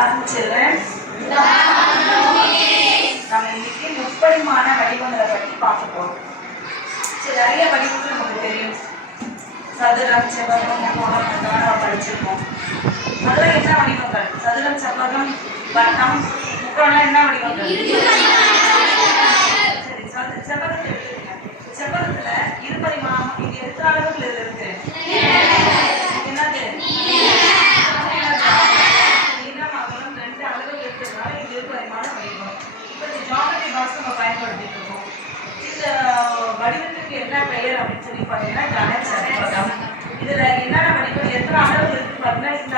ஆரம்பிச்சிடுறேன் நம்ம இன்னைக்கு முப்பரிமாண வடிவங்களை பற்றி பார்க்க போறோம். சரி நிறைய வடிவங்கள் நமக்கு தெரியும். சதுரம் செவ்வகம் முக்கோணம் இதெல்லாம் படிச்சிருக்கோம் அதெல்லாம் என்ன வடிவங்கள்? சதுரம் செவ்வகம் வட்டம் முக்கோணம் என்ன வடிவங்கள்? சரி செவ்வகத்தில் செவ்வகத்தில் இருபரிமாணம் இது எத்தனை அளவுகள் இருக்கு? வடிவத்துக்கு என்ன பெயர் அப்படின்னு சொல்லி பார்த்தீங்கன்னா கணேசன் இதுல என்னென்ன வடிவம் எத்தனை அளவு இருக்கு பார்த்தீங்கன்னா இந்த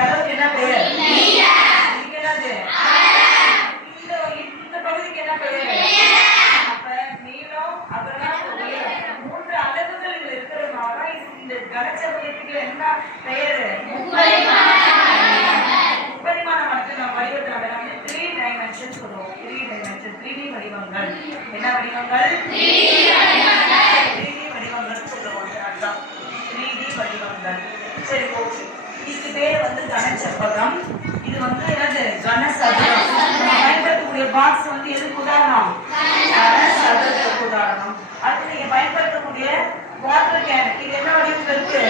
சரி ஓகே. இதுக்கு பேர் வந்து கனச்செப்பகம் இது வந்து என்னது? கனசதுரம். பயன்படுத்தக்கூடிய பாக்ஸ் வந்து எதுக்கு உதாரணம்? கனசதுரத்துக்கு உதாரணம். அடுத்து நீங்க பயன்படுத்தக்கூடிய வாட்டர் கேன் இது என்ன வடிவத்தில் இருக்கு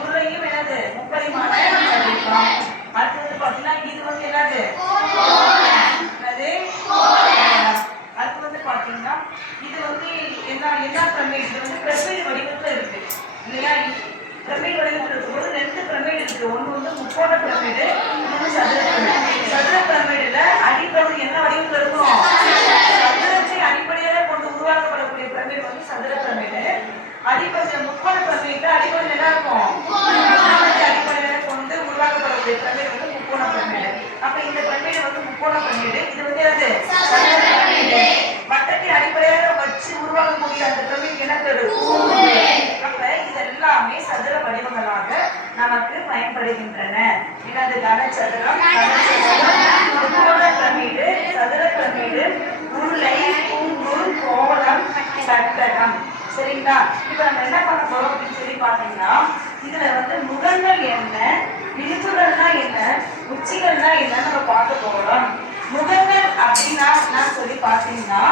உருளையும் என்னது முப்பரிமாண வடிவம் அடுத்தது பார்த்தீங்கன்னா இது வந்து என்னது என்னது அடுத்து வந்து பார்த்தீங்கன்னா இது வந்து என்ன என்ன பிரமிட் இது வந்து பிரமிட் வடிவத்தில் இருக்கு இல்லையா பிரமிட் வடிவத்தில் இருக்கும்போது ரெண்டு இருக்கு ஒன்று வந்து முக்கோண பிரமிடு இன்னொன்று சதுர பிரமிடு சதுர பிரமிடுல அடிப்பகுதி என்ன வடிவத்தில் இருக்கும் சதுரத்தை அடிப்படையாக கொண்டு உருவாக்கப்படக்கூடிய பிரமிடு வந்து சதுர பிரமிடு அடிப்பகுதியில் முக்கோண பிரமிடு அடிப்பகுதியில் என்ன இருக்கும்? அடிப்படையாக கொண்டு உருவாக்கப்படக்கூடிய பிரமிடு வந்து முக்கோண பிரமிடு அப்ப இந்த பிரமிடு வந்து முக்கோண பிரமிடு இது வந்து அது வட்டத்தை அடிப்படையாக வச்சு உருவாக்கக்கூடிய அந்த பிரமிடு என்ன பேரு அப்ப இது எல்லாமே சதுர வடிவங்களாக பயன்படுகின்றன. என்னது கனசதுரம் கனசதுரம் முக்கோண பிரமிடு சதுர பிரமிடு உருளை பூங்குள் கோலம் சட்டகம். சரிங்களா? இப்போ நம்ம என்ன பண்ண போறோம் அப்படின்னு சொல்லி பார்த்தீங்கன்னா இதுல வந்து முகங்கள் என்ன விளிம்புகள்னா என்ன உச்சிகள்னா என்ன நம்ம பார்க்க போறோம். முகங்கள் அப்படின்னா நான் சொல்லி பார்த்தீங்கன்னா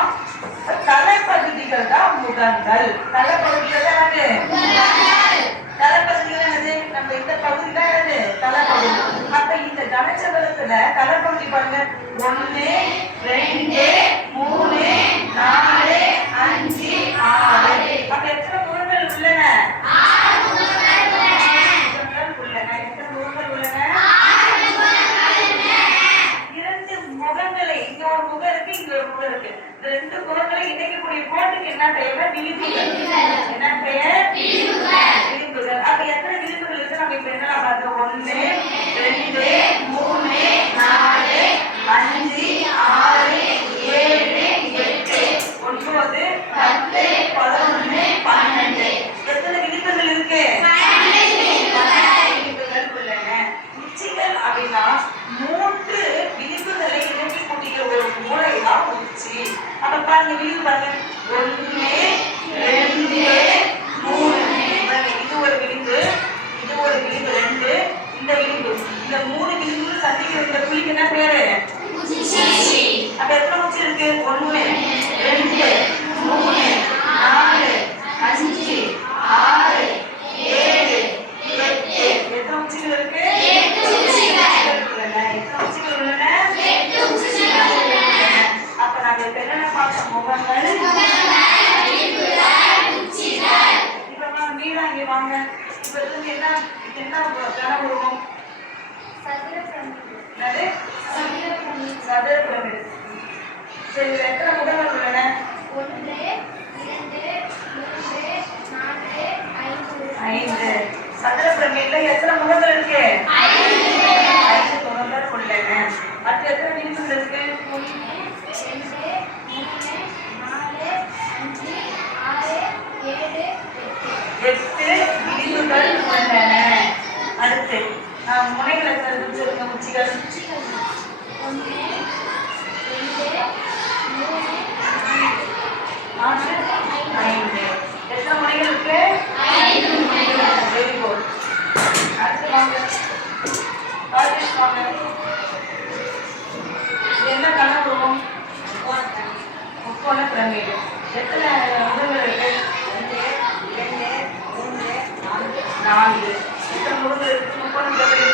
தலைப்பகுதிகள் தான் முகங்கள் தலைப்பகுதிகள் தான் என்னது தலைப்பகுதிகள் என்னது நம்ம இந்த பகுதி தான் என்னது தலைப்பகுதி அப்ப இந்த கனச்சபலத்துல தலைப்பகுதி பாருங்க. ஒன்று ரெண்டு மூணு நாலு அஞ்சு ஆறு. அப்ப எத்தனை முகங்கள் உள்ளன? முகங்கள் உள்ளன. எத்தனை முகங்கள் உள்ளன? இரண்டு முகங்களை இங்க ஒரு முகம் இருக்கு இங்க ஒரு முகம் இருக்கு. ரெண்டு முகங்களை இணைக்கக்கூடிய கோட்டுக்கு என்ன பெயர்? விளிம்புகள் என்ன பெயர் விளிம்புகள் அப்ப எத்தனை விளிம்புகள் இருக்கு நம்ம இப்ப என்ன பார்த்தோம் ஒண்ணு ரெண்டு மூணு நாலு அஞ்சு ஆறு ஏழு எட்டு ஒன்பது பத்து பதினொன்னு பன்னெண்டு எத்தனை விளிம்புகள் இருக்கு விளிம்புகள் உள்ளன உச்சிகள் அப்படின்னா மூன்று விளிம்புகளை இணைக்கக்கூடிய ஒரு மூளை தான் உச்சி அப்ப பாருங்க விளிம்பு பாருங்க ஒண்ணு ரெண்டு மூணு பாருங்க, இது ஒரு விளிம்பு இது ஒரு விளிம்பு ரெண்டு இந்த விளிம்பு இந்த மூணு விளிம்பு சந்திக்கிற இந்த புள்ளிக்கு என்ன பேரு அப்ப இருக்கு ஒண்ணு ரெண்டு மூணு நாலு அஞ்சு ஆறு ஏழு எட்டு எத்தனை உச்சிகள் இருக்கு. எத்தனை உச்சிகள் உள்ளன? அப்ப நாங்க இப்ப என்னென்ன பார்த்தோம்? முகங்கள். இப்ப வாங்க, மீரா இங்க வாங்க. இப்ப இது வந்து என்ன இது என்ன கன உருவம்? என்னது? சதுர பிரமிடு. சரி, எத்தனை முகங்கள் உள்ளன? ஐந்து. சதுர பிரமிட்ல எத்தனை முகங்கள் இருக்கு? ஐந்து. முகங்கள் உள்ளன. அடுத்து எத்தனை விளிம்புகள் இருக்கு? எட்டு. விளிம்புகள் உள்ளன. அடுத்து முனைகளை சொல்லுங்க உச்சிகள். ஆறு ஐந்து எத்தனை முனைகள் இருக்கு? அடுத்து வாங்க ராஜேஷ் வாங்க என்ன கலர் உருவம் எத்தனை முருகர் இருக்கு. ரெண்டு ரெண்டு மூன்று நான்கு எத்தனை முருகர் இருக்கு முக்கோண பிரமிடு